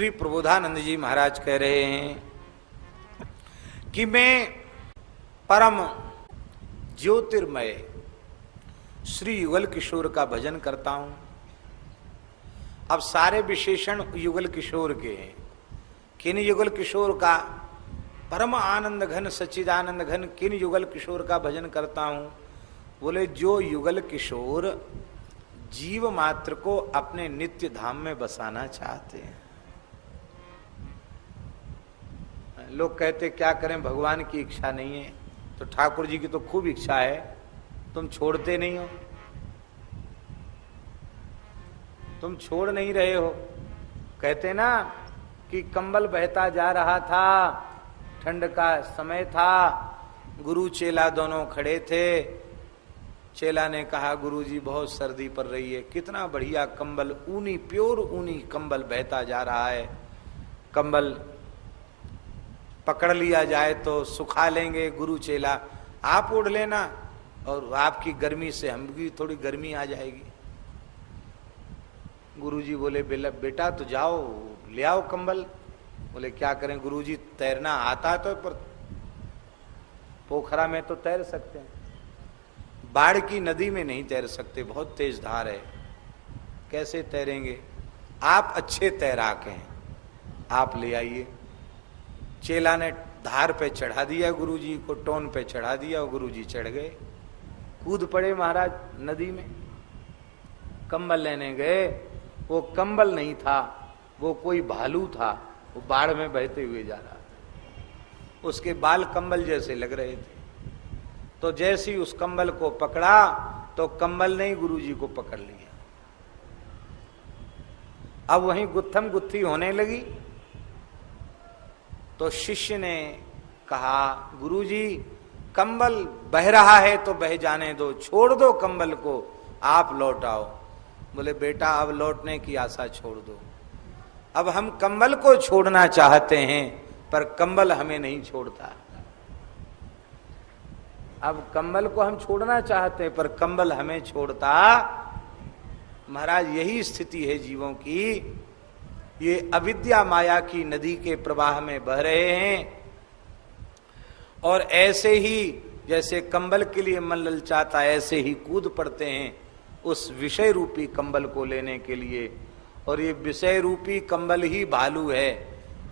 श्री प्रबोधानंद जी महाराज कह रहे हैं कि मैं परम ज्योतिर्मय श्री युगल किशोर का भजन करता हूं। अब सारे विशेषण युगल किशोर के हैं। किन युगल किशोर का? परम आनंद घन सच्चिदानंद घन किन युगल किशोर का भजन करता हूं? बोले जो युगल किशोर जीव मात्र को अपने नित्य धाम में बसाना चाहते हैं। लोग कहते क्या करें, भगवान की इच्छा नहीं है। तो ठाकुर जी की तो खूब इच्छा है, तुम छोड़ते नहीं हो, तुम छोड़ नहीं रहे हो। कहते ना कि कंबल बहता जा रहा था, ठंड का समय था, गुरु चेला दोनों खड़े थे। चेला ने कहा गुरुजी बहुत सर्दी पड़ रही है, कितना बढ़िया कंबल, ऊनी प्योर ऊनी कंबल बहता जा रहा है, कंबल पकड़ लिया जाए तो सुखा लेंगे। गुरु चेला आप ओढ़ लेना और आपकी गर्मी से हम भी थोड़ी गर्मी आ जाएगी। गुरुजी बोले बेटा तो जाओ ले आओ कंबल। बोले क्या करें गुरुजी, तैरना आता तो पर पोखरा में तो तैर सकते हैं, बाढ़ की नदी में नहीं तैर सकते, बहुत तेज धार है, कैसे तैरेंगे? आप अच्छे तैराक हैं, आप ले आइए। चेला ने धार पे चढ़ा दिया गुरुजी को, टोन पे चढ़ा दिया और गुरुजी चढ़ गए, कूद पड़े महाराज नदी में। कंबल लेने गए, वो कंबल नहीं था, वो कोई भालू था, वो बाढ़ में बहते हुए जा रहा था। उसके बाल कंबल जैसे लग रहे थे। तो जैसे ही उस कंबल को पकड़ा तो कंबल ने ही गुरुजी को पकड़ लिया। अब वहीं गुत्थम गुत्थी होने लगी। तो शिष्य ने कहा गुरुजी कंबल बह रहा है तो बह जाने दो, छोड़ दो कंबल को, आप लौट आओ। बोले बेटा अब लौटने की आशा छोड़ दो, अब हम कंबल को छोड़ना चाहते हैं पर कंबल हमें नहीं छोड़ता। अब कंबल को हम छोड़ना चाहते हैं पर कंबल हमें छोड़ता। महाराज यही स्थिति है जीवों की। ये अविद्या माया की नदी के प्रवाह में बह रहे हैं और ऐसे ही जैसे कंबल के लिए मन ललचाता ऐसे ही कूद पड़ते हैं उस विषय रूपी कंबल को लेने के लिए। और ये विषय रूपी कंबल ही भालू है,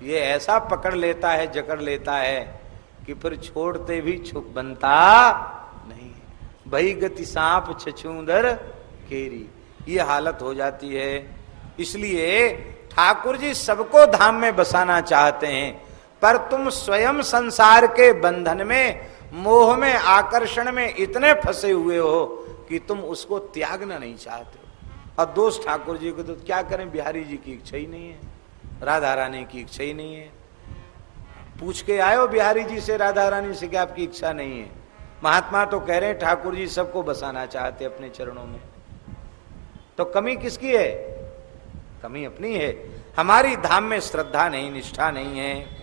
ये ऐसा पकड़ लेता है, जकड़ लेता है कि फिर छोड़ते भी छुप बनता नहीं। भई गति सांप छछूंदर केरी, ये हालत हो जाती है। इसलिए ठाकुर जी सबको धाम में बसाना चाहते हैं, पर तुम स्वयं संसार के बंधन में, मोह में, आकर्षण में इतने फंसे हुए हो कि तुम उसको त्यागना नहीं चाहते हो। और दोस्त ठाकुर जी को तो क्या करें, बिहारी जी की इच्छा ही नहीं है, राधा रानी की इच्छा ही नहीं है। पूछ के आयो बिहारी जी से, राधा रानी से, क्या आपकी इच्छा नहीं है? महात्मा तो कह रहे हैं ठाकुर जी सबको बसाना चाहते अपने चरणों में। तो कमी किसकी है? कमी अपनी है। हमारी धाम में श्रद्धा नहीं, निष्ठा नहीं है।